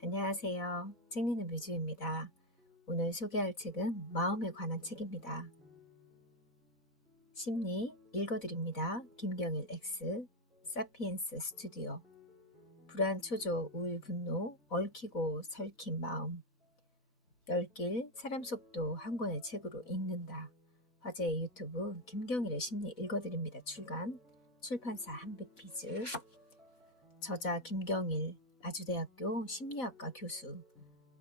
안녕하세요. 책 읽는 뮤즈입니다. 오늘 소개할 책은 마음에 관한 책입니다. 심리 읽어드립니다. 김경일 X, 사피엔스 스튜디오. 불안, 초조, 우울, 분노, 얽히고 설킨 마음. 열길, 사람 속도 한 권의 책으로 읽는다. 화제의 유튜브 김경일의 심리 읽어드립니다. 출간, 출판사 한빛비즈. 저자 김경일, 아주대학교 심리학과 교수,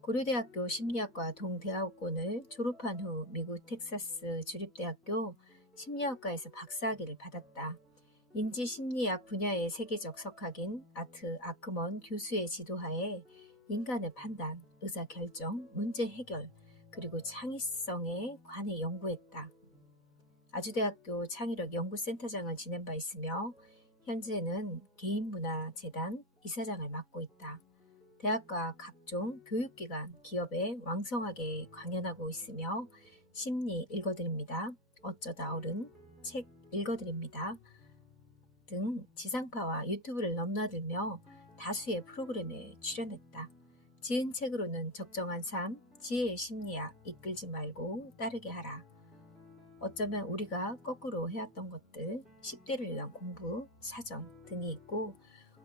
고려대학교 심리학과 동대학원을 졸업한 후 미국 텍사스 주립대학교 심리학과에서 박사학위를 받았다. 인지심리학 분야의 세계적 석학인 아트 아크먼 교수의 지도하에 인간의 판단, 의사결정, 문제 해결, 그리고 창의성에 관해 연구했다. 아주대학교 창의력 연구센터장을 지낸 바 있으며 현재는 개인문화재단 이사장을 맡고 있다. 대학과 각종 교육기관, 기업에 왕성하게 강연하고 있으며 심리 읽어드립니다. 어쩌다 어른, 책 읽어드립니다. 등 지상파와 유튜브를 넘나들며 다수의 프로그램에 출연했다. 지은 책으로는 적정한 삶, 지혜의 심리학, 이끌지 말고 따르게 하라. 어쩌면 우리가 거꾸로 해왔던 것들, 10대를 위한 공부, 사전 등이 있고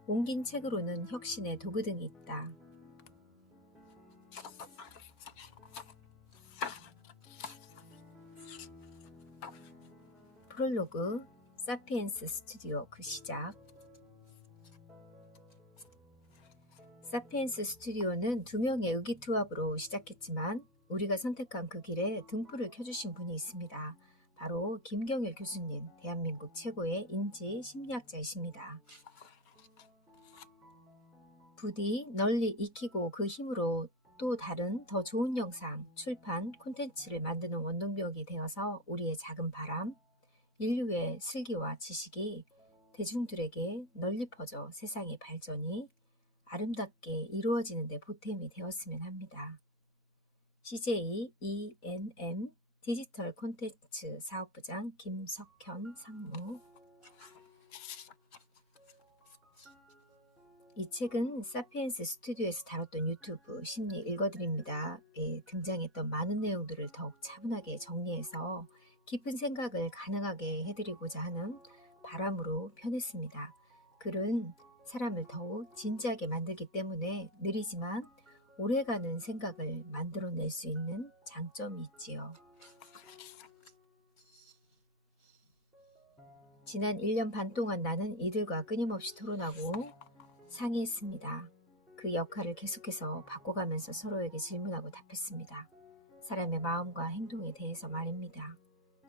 옮긴 책으로는 혁신의 도구 등이 있다. 프롤로그, 사피엔스 스튜디오 그 시작. 사피엔스 스튜디오는 2명의 의기투합으로 시작했지만 우리가 선택한 그 길에 등불을 켜주신 분이 있습니다. 바로 김경일 교수님, 대한민국 최고의 인지 심리학자이십니다. 부디 널리 익히고 그 힘으로 또 다른 더 좋은 영상, 출판, 콘텐츠를 만드는 원동력이 되어서 우리의 작은 바람, 인류의 슬기와 지식이 대중들에게 널리 퍼져 세상의 발전이 아름답게 이루어지는 데 보탬이 되었으면 합니다. CJ ENM 디지털 콘텐츠 사업부장 김석현 상무. 이 책은 사피엔스 스튜디오에서 다뤘던 유튜브 심리 읽어드립니다에 등장했던 많은 내용들을 더욱 차분하게 정리해서 깊은 생각을 가능하게 해드리고자 하는 바람으로 편했습니다. 글은 사람을 더욱 진지하게 만들기 때문에 느리지만 오래가는 생각을 만들어낼 수 있는 장점이 있지요. 지난 1년 반 동안 나는 이들과 끊임없이 토론하고 상의했습니다. 그 역할을 계속해서 바꿔가면서 서로에게 질문하고 답했습니다. 사람의 마음과 행동에 대해서 말입니다.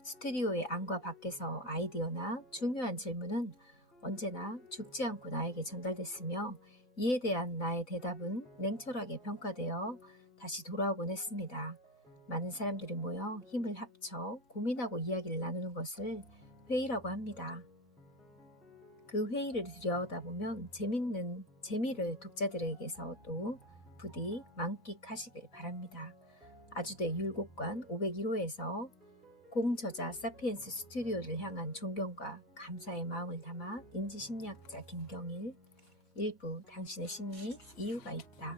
스튜디오의 안과 밖에서 아이디어나 중요한 질문은 언제나 죽지 않고 나에게 전달됐으며 이에 대한 나의 대답은 냉철하게 평가되어 다시 돌아오곤 했습니다. 많은 사람들이 모여 힘을 합쳐 고민하고 이야기를 나누는 것을 회의라고 합니다. 그 회의를 들여다보면 재미를 독자들에게서도 부디 만끽하시길 바랍니다. 아주대 율곡관 501호에서 공저자 사피엔스 스튜디오를 향한 존경과 감사의 마음을 담아 인지심리학자 김경일. 일부 당신의 심리 이유가 있다.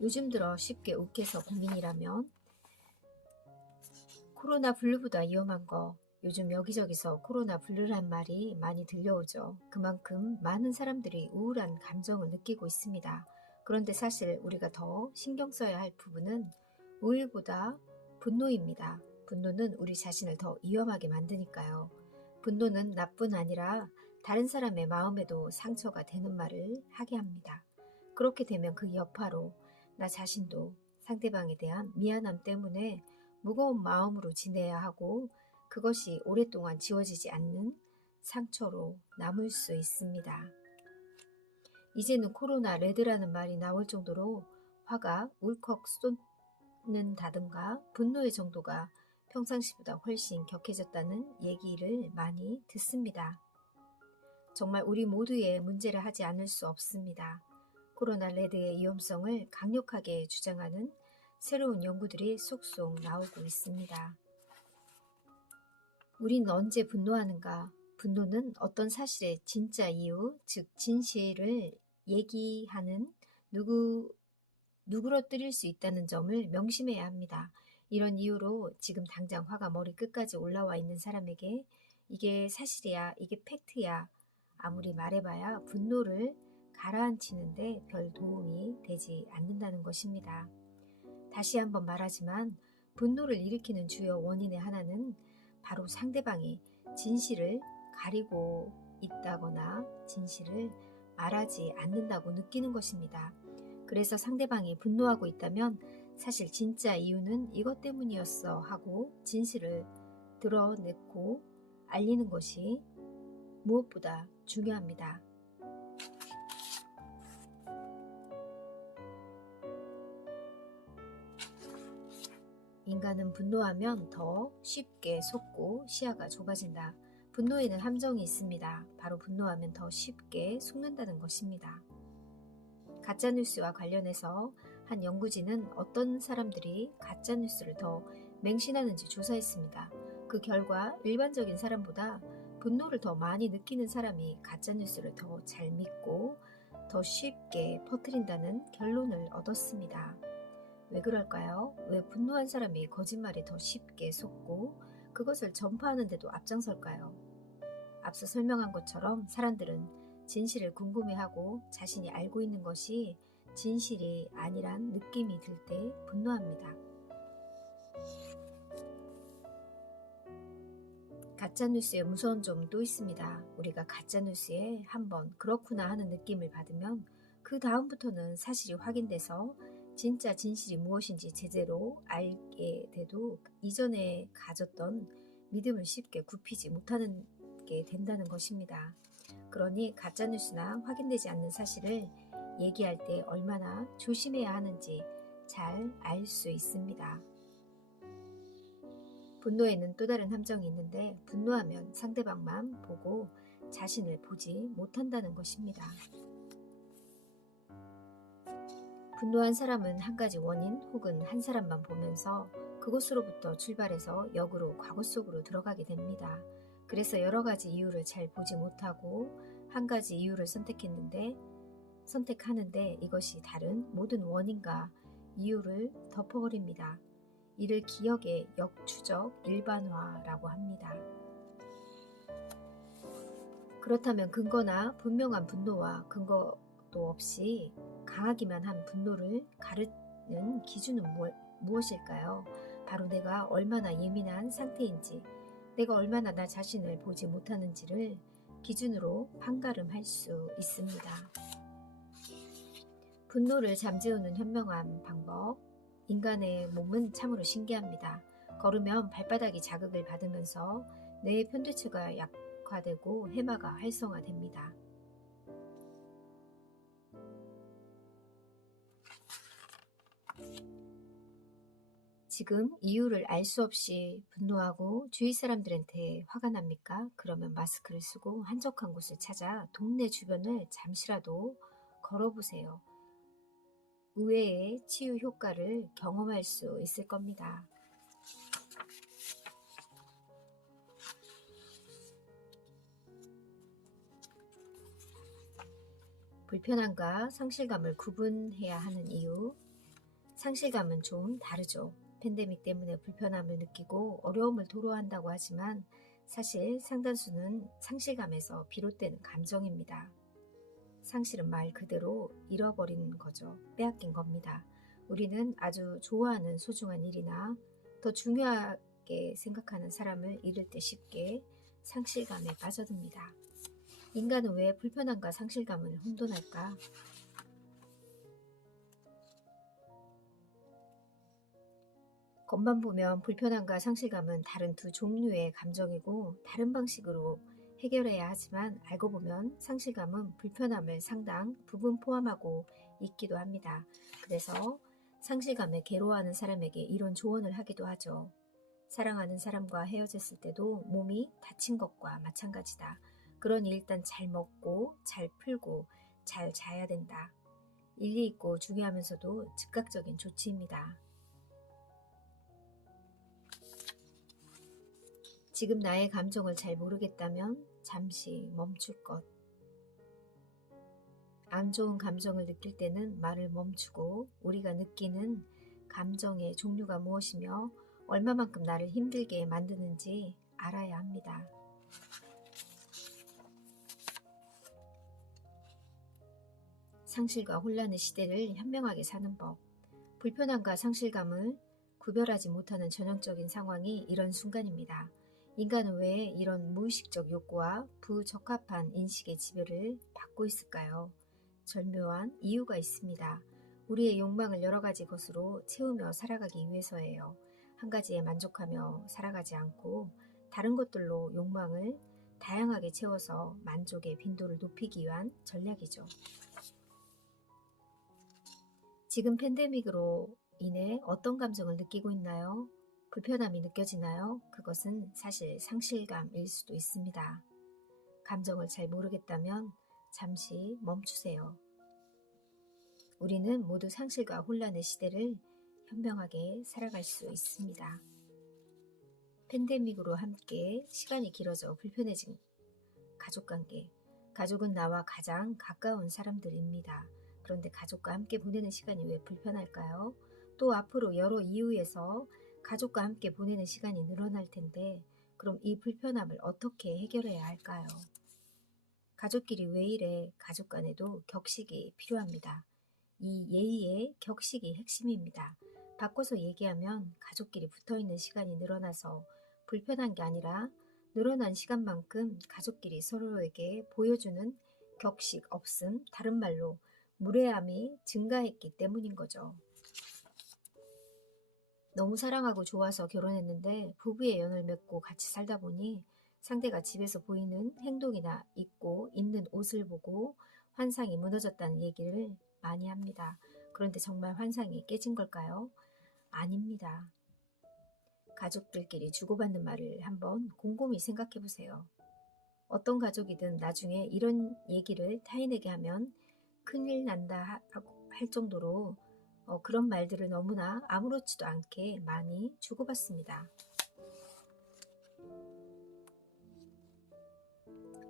요즘 들어 쉽게 욱해서 고민이라면 코로나 블루보다 위험한 거, 요즘 여기저기서 코로나 블루란 말이 많이 들려오죠. 그만큼 많은 사람들이 우울한 감정을 느끼고 있습니다. 그런데 사실 우리가 더 신경 써야 할 부분은 우울보다 분노입니다. 분노는 우리 자신을 더 위험하게 만드니까요. 분노는 나뿐 아니라 다른 사람의 마음에도 상처가 되는 말을 하게 합니다. 그렇게 되면 그 여파로 나 자신도 상대방에 대한 미안함 때문에 무거운 마음으로 지내야 하고 그것이 오랫동안 지워지지 않는 상처로 남을 수 있습니다. 이제는 코로나 레드라는 말이 나올 정도로 화가 울컥 쏟는다든가 분노의 정도가 평상시보다 훨씬 격해졌다는 얘기를 많이 듣습니다. 정말 우리 모두의 문제를 하지 않을 수 없습니다. 코로나 레드의 위험성을 강력하게 주장하는 새로운 연구들이 쏙쏙 나오고 있습니다. 우린 언제 분노하는가? 분노는 어떤 사실의 진짜 이유, 즉 진실을 얘기하는 누그러뜨릴 수 있다는 점을 명심해야 합니다. 이런 이유로 지금 당장 화가 머리 끝까지 올라와 있는 사람에게 이게 사실이야, 이게 팩트야 아무리 말해봐야 분노를 가라앉히는데 별 도움이 되지 않는다는 것입니다. 다시 한번 말하지만 분노를 일으키는 주요 원인의 하나는 바로 상대방이 진실을 가리고 있다거나 진실을 말하지 않는다고 느끼는 것입니다. 그래서 상대방이 분노하고 있다면 사실 진짜 이유는 이것 때문이었어 하고 진실을 드러내고 알리는 것이 무엇보다 중요합니다. 인간은 분노하면 더 쉽게 속고 시야가 좁아진다. 분노에는 함정이 있습니다. 바로 분노하면 더 쉽게 속는다는 것입니다. 가짜뉴스와 관련해서 한 연구진은 어떤 사람들이 가짜뉴스를 더 맹신하는지 조사했습니다. 그 결과 일반적인 사람보다 분노를 더 많이 느끼는 사람이 가짜뉴스를 더 잘 믿고 더 쉽게 퍼뜨린다는 결론을 얻었습니다. 왜 그럴까요? 왜 분노한 사람이 거짓말에 더 쉽게 속고 그것을 전파하는 데도 앞장설까요? 앞서 설명한 것처럼 사람들은 진실을 궁금해하고 자신이 알고 있는 것이 진실이 아니란 느낌이 들 때 분노합니다. 가짜뉴스의 무서운 점은 또 있습니다. 우리가 가짜뉴스에 한번 그렇구나 하는 느낌을 받으면 그 다음부터는 사실이 확인돼서 진짜 진실이 무엇인지 제대로 알게 돼도 이전에 가졌던 믿음을 쉽게 굽히지 못하는 게 된다는 것입니다. 그러니 가짜뉴스나 확인되지 않는 사실을 얘기할 때 얼마나 조심해야 하는지 잘 알 수 있습니다. 분노에는 또 다른 함정이 있는데 분노하면 상대방만 보고 자신을 보지 못한다는 것입니다. 분노한 사람은 한 가지 원인 혹은 한 사람만 보면서 그곳으로부터 출발해서 역으로 과거 속으로 들어가게 됩니다. 그래서 여러 가지 이유를 잘 보지 못하고 한 가지 이유를 선택하는데 이것이 다른 모든 원인과 이유를 덮어버립니다. 이를 기억의 역추적 일반화라고 합니다. 그렇다면 근거나 분명한 분노와 근거도 없이 강하기만 한 분노를 가르는 기준은 무엇일까요? 바로 내가 얼마나 예민한 상태인지, 내가 얼마나 나 자신을 보지 못하는지를 기준으로 판가름할 수 있습니다. 분노를 잠재우는 현명한 방법. 인간의 몸은 참으로 신기합니다. 걸으면 발바닥이 자극을 받으면서 뇌의 편두체가 약화되고 해마가 활성화됩니다. 지금 이유를 알 수 없이 분노하고 주위 사람들한테 화가 납니까? 그러면 마스크를 쓰고 한적한 곳을 찾아 동네 주변을 잠시라도 걸어보세요. 의외의 치유 효과를 경험할 수 있을 겁니다. 불편함과 상실감을 구분해야 하는 이유. 상실감은 좀 다르죠. 팬데믹 때문에 불편함을 느끼고 어려움을 토로한다고 하지만 사실 상당수는 상실감에서 비롯되는 감정입니다. 상실은 말 그대로 잃어버린 거죠. 빼앗긴 겁니다. 우리는 아주 좋아하는 소중한 일이나 더 중요하게 생각하는 사람을 잃을 때 쉽게 상실감에 빠져듭니다. 인간은 왜 불편함과 상실감을 혼돈할까? 겉만 보면 불편함과 상실감은 다른 두 종류의 감정이고 다른 방식으로 해결해야 하지만 알고 보면 상실감은 불편함을 상당 부분 포함하고 있기도 합니다. 그래서 상실감에 괴로워하는 사람에게 이런 조언을 하기도 하죠. 사랑하는 사람과 헤어졌을 때도 몸이 다친 것과 마찬가지다. 그러니 일단 잘 먹고 잘 풀고 잘 자야 된다. 일리 있고 중요하면서도 즉각적인 조치입니다. 지금 나의 감정을 잘 모르겠다면 잠시 멈출 것. 안 좋은 감정을 느낄 때는 말을 멈추고 우리가 느끼는 감정의 종류가 무엇이며 얼마만큼 나를 힘들게 만드는지 알아야 합니다. 상실과 혼란의 시대를 현명하게 사는 법. 불편함과 상실감을 구별하지 못하는 전형적인 상황이 이런 순간입니다. 인간은 왜 이런 무의식적 욕구와 부적합한 인식의 지배를 받고 있을까요? 절묘한 이유가 있습니다. 우리의 욕망을 여러 가지 것으로 채우며 살아가기 위해서예요. 한 가지에 만족하며 살아가지 않고 다른 것들로 욕망을 다양하게 채워서 만족의 빈도를 높이기 위한 전략이죠. 지금 팬데믹으로 인해 어떤 감정을 느끼고 있나요? 불편함이 느껴지나요? 그것은 사실 상실감일 수도 있습니다. 감정을 잘 모르겠다면 잠시 멈추세요. 우리는 모두 상실과 혼란의 시대를 현명하게 살아갈 수 있습니다. 팬데믹으로 함께 시간이 길어져 불편해진 가족관계. 가족은 나와 가장 가까운 사람들입니다. 그런데 가족과 함께 보내는 시간이 왜 불편할까요? 또 앞으로 여러 이유에서 가족과 함께 보내는 시간이 늘어날 텐데 그럼 이 불편함을 어떻게 해결해야 할까요? 가족끼리 왜 이래? 가족 간에도 격식이 필요합니다. 이 예의의 격식이 핵심입니다. 바꿔서 얘기하면 가족끼리 붙어있는 시간이 늘어나서 불편한 게 아니라 늘어난 시간만큼 가족끼리 서로에게 보여주는 격식 없음, 다른 말로 무례함이 증가했기 때문인 거죠. 너무 사랑하고 좋아서 결혼했는데 부부의 연을 맺고 같이 살다 보니 상대가 집에서 보이는 행동이나 입고 있는 옷을 보고 환상이 무너졌다는 얘기를 많이 합니다. 그런데 정말 환상이 깨진 걸까요? 아닙니다. 가족들끼리 주고받는 말을 한번 곰곰이 생각해 보세요. 어떤 가족이든 나중에 이런 얘기를 타인에게 하면 큰일 난다 할 정도로 그런 말들을 너무나 아무렇지도 않게 많이 주고받습니다.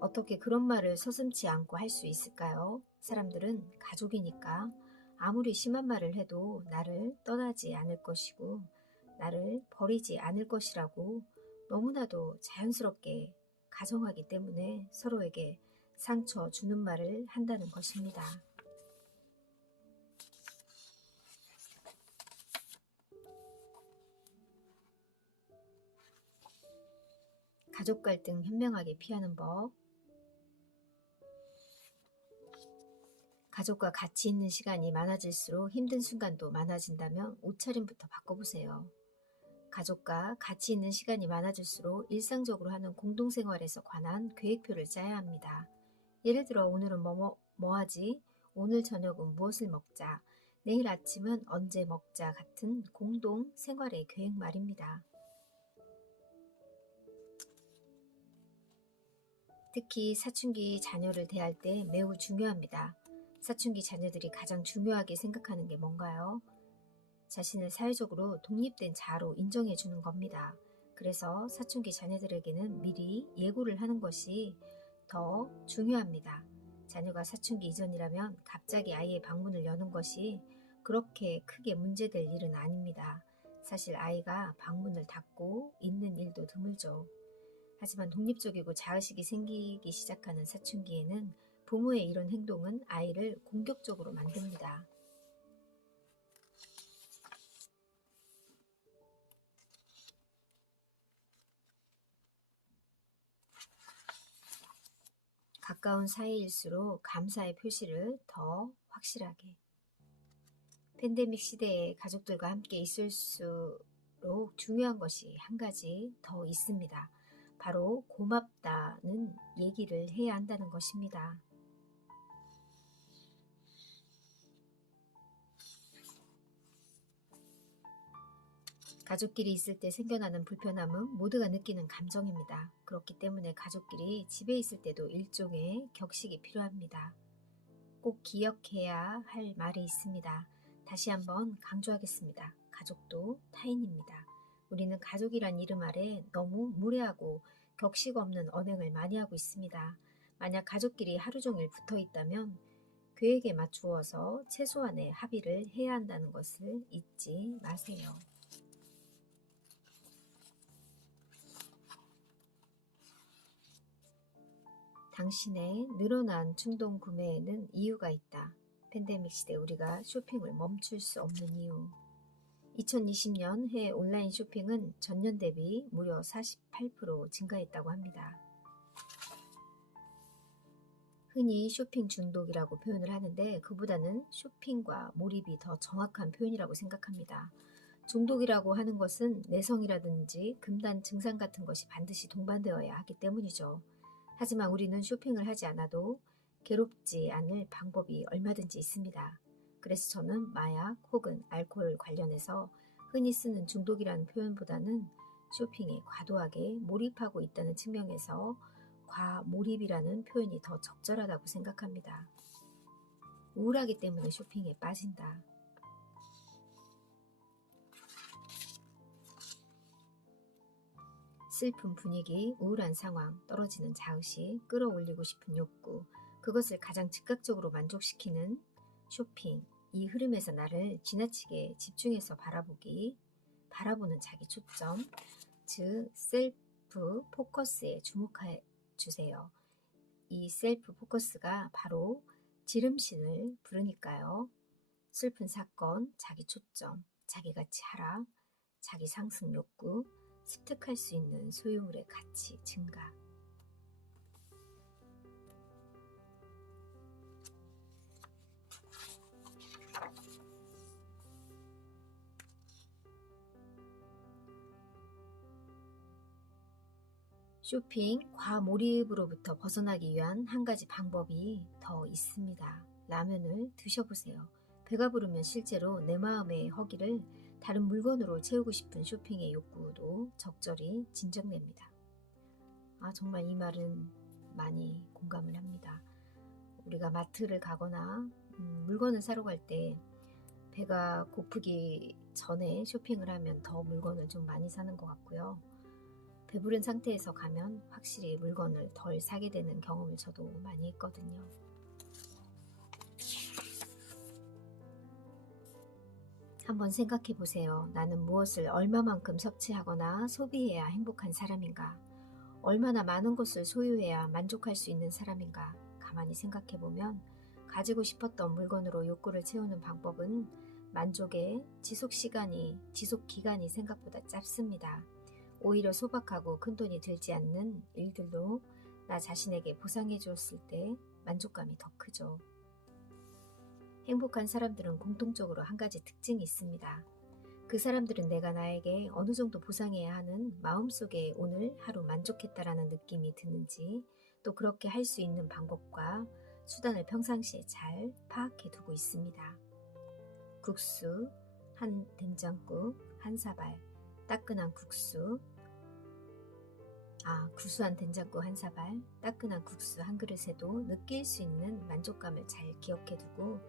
어떻게 그런 말을 서슴지 않고 할 수 있을까요? 사람들은 가족이니까 아무리 심한 말을 해도 나를 떠나지 않을 것이고 나를 버리지 않을 것이라고 너무나도 자연스럽게 가정하기 때문에 서로에게 상처 주는 말을 한다는 것입니다. 가족 갈등 현명하게 피하는 법. 가족과 같이 있는 시간이 많아질수록 힘든 순간도 많아진다면 옷차림부터 바꿔보세요. 가족과 같이 있는 시간이 많아질수록 일상적으로 하는 공동생활에서 관한 계획표를 짜야 합니다. 예를 들어 오늘은 뭐 하지? 오늘 저녁은 무엇을 먹자? 내일 아침은 언제 먹자? 같은 공동생활의 계획 말입니다. 특히 사춘기 자녀를 대할 때 매우 중요합니다. 사춘기 자녀들이 가장 중요하게 생각하는 게 뭔가요? 자신을 사회적으로 독립된 자로 인정해 주는 겁니다. 그래서 사춘기 자녀들에게는 미리 예고를 하는 것이 더 중요합니다. 자녀가 사춘기 이전이라면 갑자기 아이의 방문을 여는 것이 그렇게 크게 문제될 일은 아닙니다. 사실 아이가 방문을 닫고 있는 일도 드물죠. 하지만 독립적이고 자의식이 생기기 시작하는 사춘기에는 부모의 이런 행동은 아이를 공격적으로 만듭니다. 가까운 사이일수록 감사의 표시를 더 확실하게. 팬데믹 시대에 가족들과 함께 있을수록 중요한 것이 한 가지 더 있습니다. 바로 고맙다는 얘기를 해야 한다는 것입니다. 가족끼리 있을 때 생겨나는 불편함은 모두가 느끼는 감정입니다. 그렇기 때문에 가족끼리 집에 있을 때도 일종의 격식이 필요합니다. 꼭 기억해야 할 말이 있습니다. 다시 한번 강조하겠습니다. 가족도 타인입니다. 우리는 가족이란 이름 아래 너무 무례하고 격식 없는 언행을 많이 하고 있습니다. 만약 가족끼리 하루 종일 붙어 있다면 계획에 맞추어서 최소한의 합의를 해야 한다는 것을 잊지 마세요. 당신의 늘어난 충동 구매에는 이유가 있다. 팬데믹 시대 우리가 쇼핑을 멈출 수 없는 이유. 2020년 해외 온라인 쇼핑은 전년 대비 무려 48% 증가했다고 합니다. 흔히 쇼핑 중독이라고 표현을 하는데 그보다는 쇼핑과 몰입이 더 정확한 표현이라고 생각합니다. 중독이라고 하는 것은 내성이라든지 금단 증상 같은 것이 반드시 동반되어야 하기 때문이죠. 하지만 우리는 쇼핑을 하지 않아도 괴롭지 않을 방법이 얼마든지 있습니다. 그래서 저는 마약 혹은 알코올 관련해서 흔히 쓰는 중독이라는 표현보다는 쇼핑에 과도하게 몰입하고 있다는 측면에서 과몰입이라는 표현이 더 적절하다고 생각합니다. 우울하기 때문에 쇼핑에 빠진다. 슬픈 분위기, 우울한 상황, 떨어지는 자의식, 끌어올리고 싶은 욕구, 그것을 가장 즉각적으로 만족시키는 쇼핑, 이 흐름에서 나를 지나치게 집중해서 바라보는 자기 초점, 즉 셀프 포커스에 주목해 주세요. 이 셀프 포커스가 바로 지름신을 부르니까요. 슬픈 사건, 자기 초점, 자기 가치 하락, 자기 상승 욕구, 습득할 수 있는 소유물의 가치 증가. 쇼핑 과몰입으로부터 벗어나기 위한 한 가지 방법이 더 있습니다. 라면을 드셔보세요. 배가 부르면 실제로 내 마음의 허기를 다른 물건으로 채우고 싶은 쇼핑의 욕구도 적절히 진정됩니다. 정말 이 말은 많이 공감을 합니다. 우리가 마트를 가거나 물건을 사러 갈 때 배가 고프기 전에 쇼핑을 하면 더 물건을 좀 많이 사는 것 같고요. 배부른 상태에서 가면 확실히 물건을 덜 사게 되는 경험을 저도 많이 했거든요. 한번 생각해 보세요. 나는 무엇을 얼마만큼 섭취하거나 소비해야 행복한 사람인가? 얼마나 많은 것을 소유해야 만족할 수 있는 사람인가? 가만히 생각해 보면 가지고 싶었던 물건으로 욕구를 채우는 방법은 만족의 지속 기간이 생각보다 짧습니다. 오히려 소박하고 큰돈이 들지 않는 일들도 나 자신에게 보상해 주었을 때 만족감이 더 크죠. 행복한 사람들은 공통적으로 한 가지 특징이 있습니다. 그 사람들은 내가 나에게 어느 정도 보상해야 하는 마음속에 오늘 하루 만족했다라는 느낌이 드는지 또 그렇게 할 수 있는 방법과 수단을 평상시에 잘 파악해 두고 있습니다. 국수, 한 된장국, 한 사발, 따끈한 국수, 구수한 된장국 한 사발, 따끈한 국수 한 그릇에도 느낄 수 있는 만족감을 잘 기억해 두고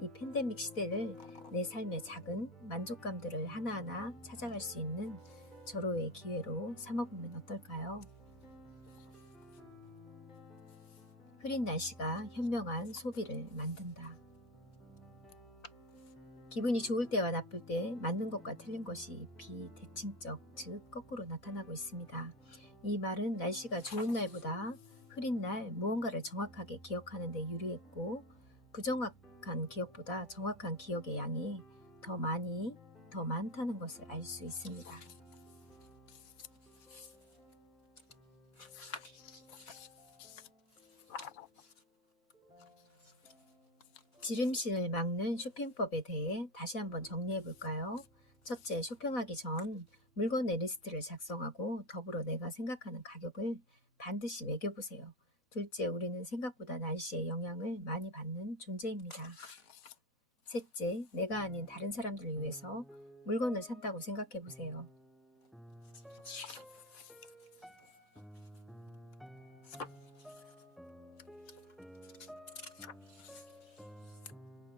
이 팬데믹 시대를 내 삶의 작은 만족감들을 하나하나 찾아갈 수 있는 절호의 기회로 삼아보면 어떨까요? 흐린 날씨가 현명한 소비를 만든다. 기분이 좋을 때와 나쁠 때 맞는 것과 틀린 것이 비대칭적, 즉 거꾸로 나타나고 있습니다. 이 말은 날씨가 좋은 날보다 흐린 날 무언가를 정확하게 기억하는 데 유리했고 부정확한 기억보다 정확한 기억의 양이 더 많다는 것을 알 수 있습니다. 지름신을 막는 쇼핑법에 대해 다시 한번 정리해 볼까요? 첫째, 쇼핑하기 전 물건의 리스트를 작성하고 더불어 내가 생각하는 가격을 반드시 매겨보세요. 둘째, 우리는 생각보다 날씨의 영향을 많이 받는 존재입니다. 셋째, 내가 아닌 다른 사람들을 위해서 물건을 샀다고 생각해 보세요.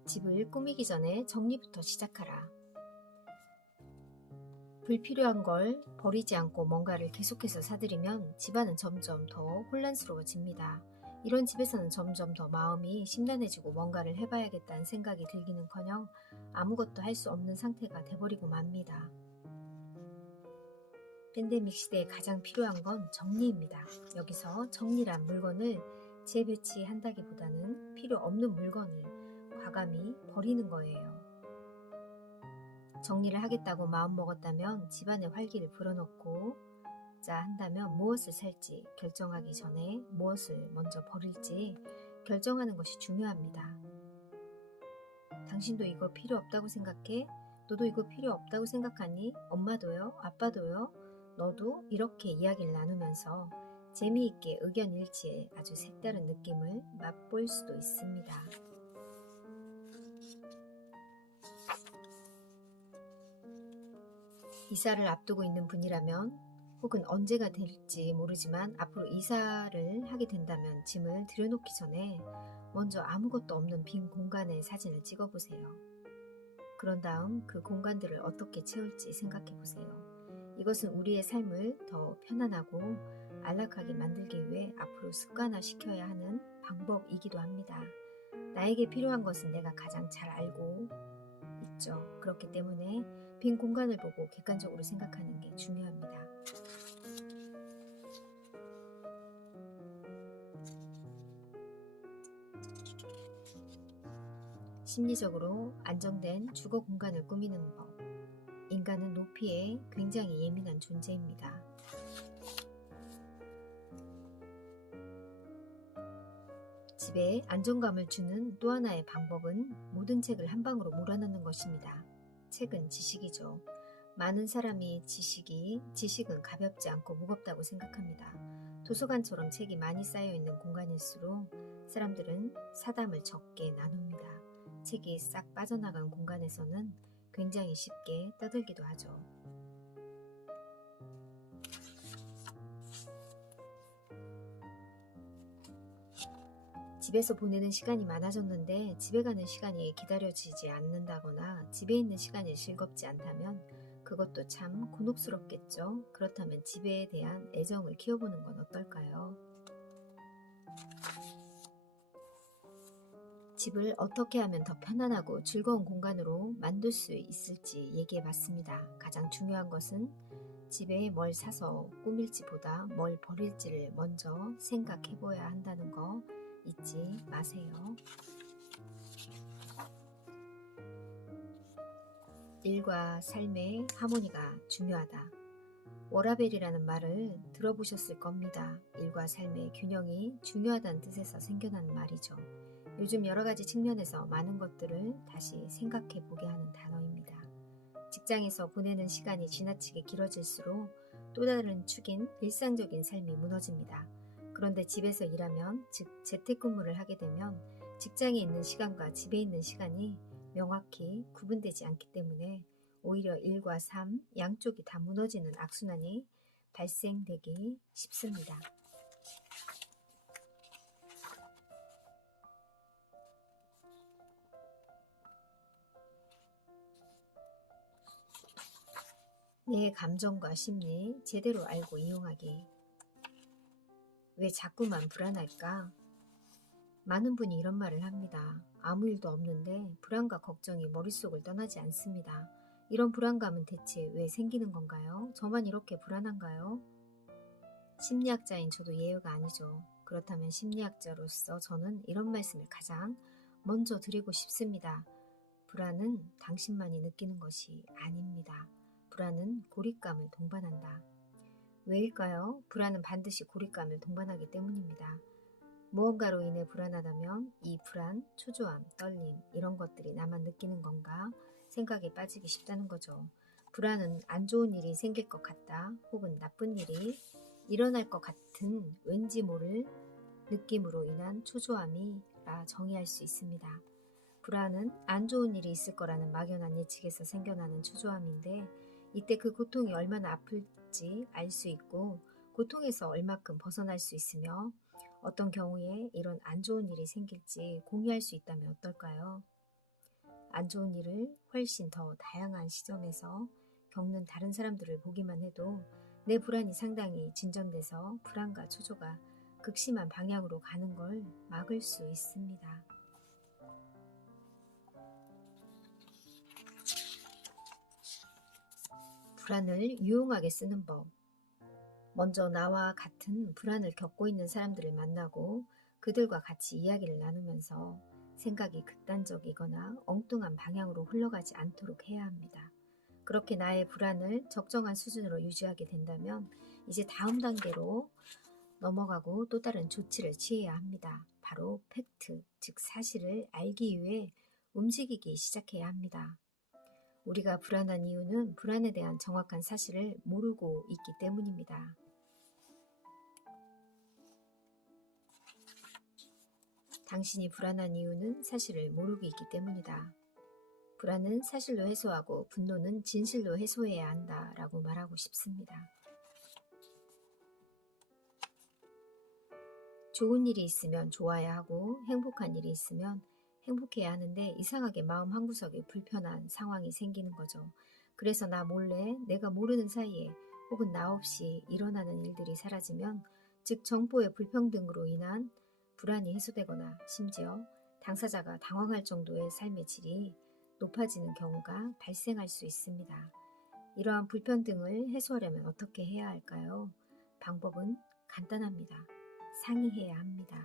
집을 꾸미기 전에 정리부터 시작하라. 불필요한 걸 버리지 않고 뭔가를 계속해서 사들이면 집안은 점점 더 혼란스러워집니다. 이런 집에서는 점점 더 마음이 심란해지고 뭔가를 해봐야겠다는 생각이 들기는커녕 아무것도 할 수 없는 상태가 돼버리고 맙니다. 팬데믹 시대에 가장 필요한 건 정리입니다. 여기서 정리란 물건을 재배치한다기보다는 필요 없는 물건을 과감히 버리는 거예요. 정리를 하겠다고 마음먹었다면 집안에 활기를 불어넣고 자 한다면 무엇을 살지 결정하기 전에 무엇을 먼저 버릴지 결정하는 것이 중요합니다. 당신도 이거 필요 없다고 생각해? 너도 이거 필요 없다고 생각하니? 엄마도요? 아빠도요? 너도? 이렇게 이야기를 나누면서 재미있게 의견 일치에 아주 색다른 느낌을 맛볼 수도 있습니다. 이사를 앞두고 있는 분이라면 혹은 언제가 될지 모르지만 앞으로 이사를 하게 된다면 짐을 들여놓기 전에 먼저 아무것도 없는 빈 공간의 사진을 찍어보세요. 그런 다음 그 공간들을 어떻게 채울지 생각해보세요. 이것은 우리의 삶을 더 편안하고 안락하게 만들기 위해 앞으로 습관화시켜야 하는 방법이기도 합니다. 나에게 필요한 것은 내가 가장 잘 알고 있죠. 그렇기 때문에 빈 공간을 보고 객관적으로 생각하는 게 중요합니다. 심리적으로 안정된 주거 공간을 꾸미는 법. 인간은 높이에 굉장히 예민한 존재입니다. 집에 안정감을 주는 또 하나의 방법은 모든 책을 한 방으로 몰아넣는 것입니다. 책은 지식이죠. 많은 사람이 지식은 가볍지 않고 무겁다고 생각합니다. 도서관처럼 책이 많이 쌓여있는 공간일수록 사람들은 사담을 적게 나눕니다. 책이 싹 빠져나간 공간에서는 굉장히 쉽게 떠들기도 하죠. 집에서 보내는 시간이 많아졌는데 집에 가는 시간이 기다려지지 않는다거나 집에 있는 시간이 즐겁지 않다면 그것도 참 곤혹스럽겠죠. 그렇다면 집에 대한 애정을 키워보는 건 어떨까요? 집을 어떻게 하면 더 편안하고 즐거운 공간으로 만들 수 있을지 얘기해 봤습니다. 가장 중요한 것은 집에 뭘 사서 꾸밀지보다 뭘 버릴지를 먼저 생각해 보아야 한다는 거 잊지 마세요. 일과 삶의 하모니가 중요하다. 워라벨이라는 말을 들어보셨을 겁니다. 일과 삶의 균형이 중요하다는 뜻에서 생겨난 말이죠. 요즘 여러 가지 측면에서 많은 것들을 다시 생각해 보게 하는 단어입니다. 직장에서 보내는 시간이 지나치게 길어질수록 또 다른 축인 일상적인 삶이 무너집니다. 그런데 집에서 일하면, 즉 재택근무를 하게 되면 직장에 있는 시간과 집에 있는 시간이 명확히 구분되지 않기 때문에 오히려 일과 삶 양쪽이 다 무너지는 악순환이 발생되기 쉽습니다. 내 감정과 심리 제대로 알고 이용하기. 왜 자꾸만 불안할까? 많은 분이 이런 말을 합니다. 아무 일도 없는데 불안과 걱정이 머릿속을 떠나지 않습니다. 이런 불안감은 대체 왜 생기는 건가요? 저만 이렇게 불안한가요? 심리학자인 저도 예외가 아니죠. 그렇다면 심리학자로서 저는 이런 말씀을 가장 먼저 드리고 싶습니다. 불안은 당신만이 느끼는 것이 아닙니다. 불안은 고립감을 동반한다. 왜일까요? 불안은 반드시 고립감을 동반하기 때문입니다. 무언가로 인해 불안하다면 이 불안, 초조함, 떨림 이런 것들이 나만 느끼는 건가 생각에 빠지기 쉽다는 거죠. 불안은 안 좋은 일이 생길 것 같다 혹은 나쁜 일이 일어날 것 같은 왠지 모를 느낌으로 인한 초조함이라 정의할 수 있습니다. 불안은 안 좋은 일이 있을 거라는 막연한 예측에서 생겨나는 초조함인데 이때 그 고통이 얼마나 아플지 알 수 있고 고통에서 얼마큼 벗어날 수 있으며 어떤 경우에 이런 안 좋은 일이 생길지 공유할 수 있다면 어떨까요? 안 좋은 일을 훨씬 더 다양한 시점에서 겪는 다른 사람들을 보기만 해도 내 불안이 상당히 진전돼서 불안과 초조가 극심한 방향으로 가는 걸 막을 수 있습니다. 불안을 유용하게 쓰는 법. 먼저 나와 같은 불안을 겪고 있는 사람들을 만나고 그들과 같이 이야기를 나누면서 생각이 극단적이거나 엉뚱한 방향으로 흘러가지 않도록 해야 합니다. 그렇게 나의 불안을 적정한 수준으로 유지하게 된다면 이제 다음 단계로 넘어가고 또 다른 조치를 취해야 합니다. 바로 팩트, 즉 사실을 알기 위해 움직이기 시작해야 합니다. 우리가 불안한 이유는 불안에 대한 정확한 사실을 모르고 있기 때문입니다. 당신이 불안한 이유는 사실을 모르고 있기 때문이다. 불안은 사실로 해소하고 분노는 진실로 해소해야 한다라고 말하고 싶습니다. 좋은 일이 있으면 좋아야 하고 행복한 일이 있으면 행복해야 하는데 이상하게 마음 한구석에 불편한 상황이 생기는 거죠. 그래서 나 몰래 내가 모르는 사이에 혹은 나 없이 일어나는 일들이 사라지면 즉 정보의 불평등으로 인한 불안이 해소되거나 심지어 당사자가 당황할 정도의 삶의 질이 높아지는 경우가 발생할 수 있습니다. 이러한 불평등을 해소하려면 어떻게 해야 할까요? 방법은 간단합니다. 상의해야 합니다.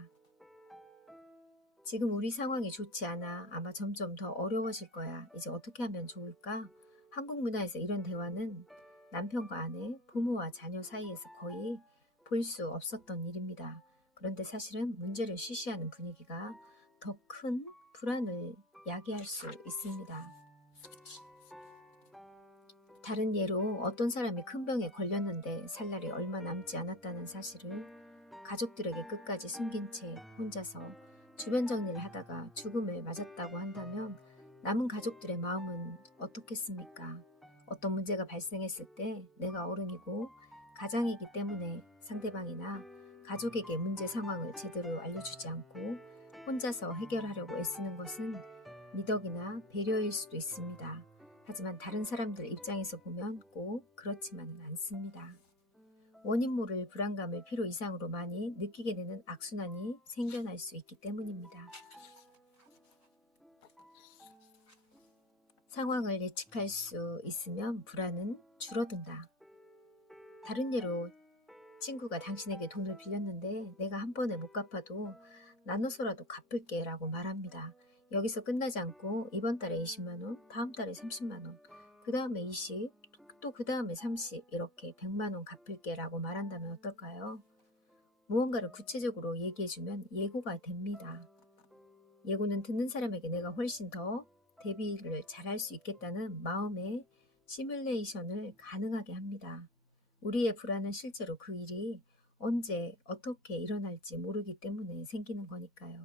지금 우리 상황이 좋지 않아. 아마 점점 더 어려워질 거야. 이제 어떻게 하면 좋을까? 한국 문화에서 이런 대화는 남편과 아내, 부모와 자녀 사이에서 거의 볼 수 없었던 일입니다. 그런데 사실은 문제를 쉬쉬하는 분위기가 더 큰 불안을 야기할 수 있습니다. 다른 예로 어떤 사람이 큰 병에 걸렸는데 살 날이 얼마 남지 않았다는 사실을 가족들에게 끝까지 숨긴 채 혼자서 주변 정리를 하다가 죽음을 맞았다고 한다면 남은 가족들의 마음은 어떻겠습니까? 어떤 문제가 발생했을 때 내가 어른이고 가장이기 때문에 상대방이나 가족에게 문제 상황을 제대로 알려주지 않고 혼자서 해결하려고 애쓰는 것은 미덕이나 배려일 수도 있습니다. 하지만 다른 사람들 입장에서 보면 꼭 그렇지만은 않습니다. 원인 모를 불안감을 필요 이상으로 많이 느끼게 되는 악순환이 생겨날 수 있기 때문입니다. 상황을 예측할 수 있으면 불안은 줄어든다. 다른 예로 친구가 당신에게 돈을 빌렸는데 내가 한 번에 못 갚아도 나눠서라도 갚을게 라고 말합니다. 여기서 끝나지 않고 이번 달에 20만원, 다음 달에 30만원, 그 다음에 20, 또 그 다음에 30 이렇게 100만원 갚을게 라고 말한다면 어떨까요? 무언가를 구체적으로 얘기해주면 예고가 됩니다. 예고는 듣는 사람에게 내가 훨씬 더 대비를 잘할 수 있겠다는 마음의 시뮬레이션을 가능하게 합니다. 우리의 불안은 실제로 그 일이 언제 어떻게 일어날지 모르기 때문에 생기는 거니까요.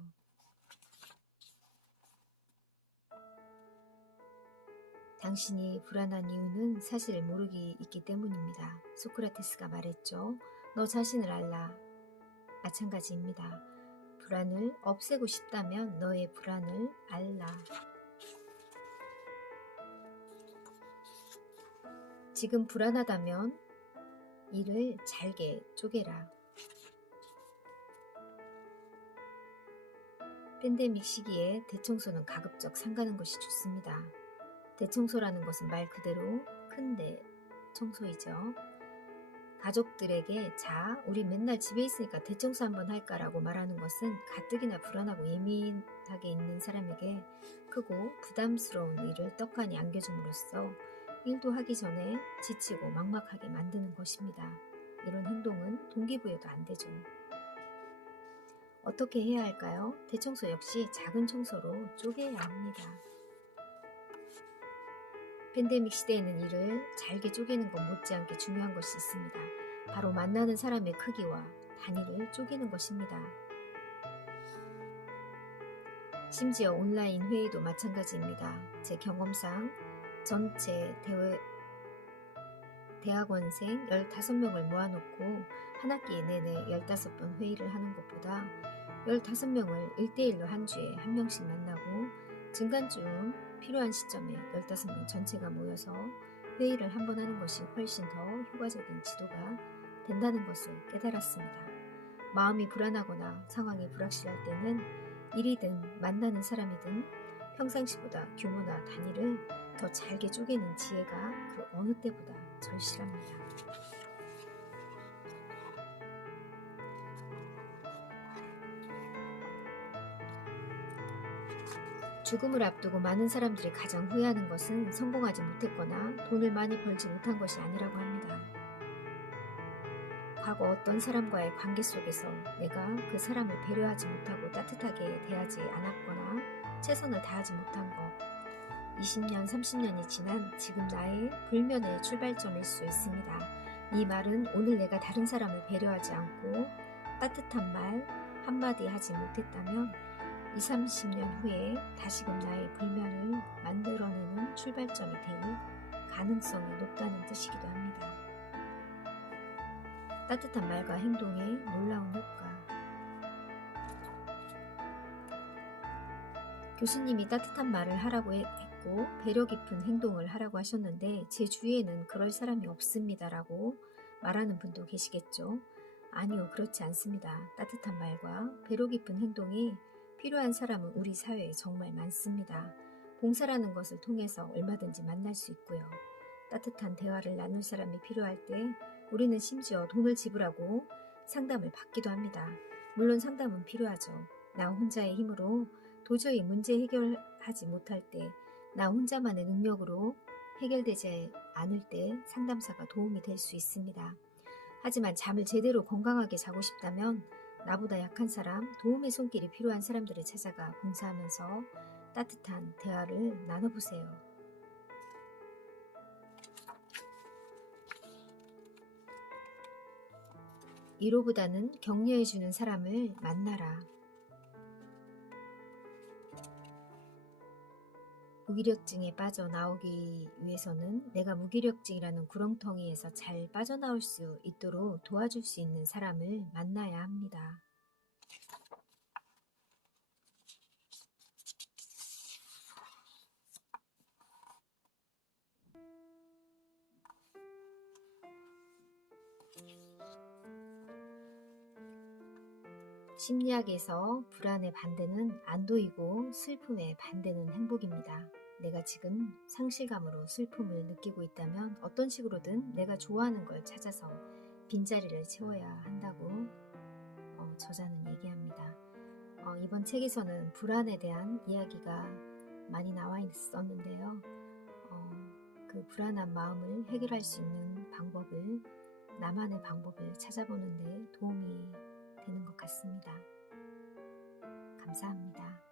당신이 불안한 이유는 사실 모르기 있기 때문입니다. 소크라테스가 말했죠. 너 자신을 알라. 마찬가지입니다. 불안을 없애고 싶다면 너의 불안을 알라. 지금 불안하다면 일을 잘게 쪼개라. 팬데믹 시기에 대청소는 가급적 삼가는 것이 좋습니다. 대청소라는 것은 말 그대로 큰 대청소이죠. 가족들에게 자, 우리 맨날 집에 있으니까 대청소 한번 할까라고 말하는 것은 가뜩이나 불안하고 예민하게 있는 사람에게 크고 부담스러운 일을 떡하니 안겨줌으로써 일도 하기 전에 지치고 막막하게 만드는 것입니다. 이런 행동은 동기부여도 안 되죠. 어떻게 해야 할까요? 대청소 역시 작은 청소로 쪼개야 합니다. 팬데믹 시대에는 일을 잘게 쪼개는 것 못지않게 중요한 것이 있습니다. 바로 만나는 사람의 크기와 단위를 쪼개는 것입니다. 심지어 온라인 회의도 마찬가지입니다. 제 경험상 전체 대학원생 15명을 모아놓고 한 학기 내내 15번 회의를 하는 것보다 15명을 1대1로 한 주에 한 명씩 만나고 중간쯤 필요한 시점에 15명 전체가 모여서 회의를 한번 하는 것이 훨씬 더 효과적인 지도가 된다는 것을 깨달았습니다. 마음이 불안하거나 상황이 불확실할 때는 일이든 만나는 사람이든 평상시보다 규모나 단위를 더 잘게 쪼개는 지혜가 그 어느 때보다 절실합니다. 죽음을 앞두고 많은 사람들이 가장 후회하는 것은 성공하지 못했거나 돈을 많이 벌지 못한 것이 아니라고 합니다. 과거 어떤 사람과의 관계 속에서 내가 그 사람을 배려하지 못하고 따뜻하게 대하지 않았거나 최선을 다하지 못한 것, 20년, 30년이 지난 지금 나의 불면의 출발점일 수 있습니다. 이 말은 오늘 내가 다른 사람을 배려하지 않고 따뜻한 말 한마디 하지 못했다면 20, 30년 후에 다시금 나의 불면을 만들어내는 출발점이 될 가능성이 높다는 뜻이기도 합니다. 따뜻한 말과 행동의 놀라운 효과. 교수님이 따뜻한 말을 하라고 했고 배려 깊은 행동을 하라고 하셨는데 제 주위에는 그럴 사람이 없습니다라고 말하는 분도 계시겠죠. 아니요, 그렇지 않습니다. 따뜻한 말과 배려 깊은 행동이 필요한 사람은 우리 사회에 정말 많습니다. 봉사라는 것을 통해서 얼마든지 만날 수 있고요. 따뜻한 대화를 나눌 사람이 필요할 때 우리는 심지어 돈을 지불하고 상담을 받기도 합니다. 물론 상담은 필요하죠. 나 혼자의 힘으로 도저히 문제 해결하지 못할 때, 나 혼자만의 능력으로 해결되지 않을 때 상담사가 도움이 될 수 있습니다. 하지만 잠을 제대로 건강하게 자고 싶다면 나보다 약한 사람, 도움의 손길이 필요한 사람들을 찾아가 봉사하면서 따뜻한 대화를 나눠보세요. 위로보다는 격려해주는 사람을 만나라. 무기력증에 빠져나오기 위해서는 내가 무기력증이라는 구렁텅이에서 잘 빠져나올 수 있도록 도와줄 수 있는 사람을 만나야 합니다. 심리학에서 불안의 반대는 안도이고 슬픔의 반대는 행복입니다. 내가 지금 상실감으로 슬픔을 느끼고 있다면 어떤 식으로든 내가 좋아하는 걸 찾아서 빈자리를 채워야 한다고 저자는 얘기합니다. 이번 책에서는 불안에 대한 이야기가 많이 나와 있었는데요. 그 불안한 마음을 해결할 수 있는 방법을, 나만의 방법을 찾아보는 데 도움이 되는 것 같습니다. 감사합니다.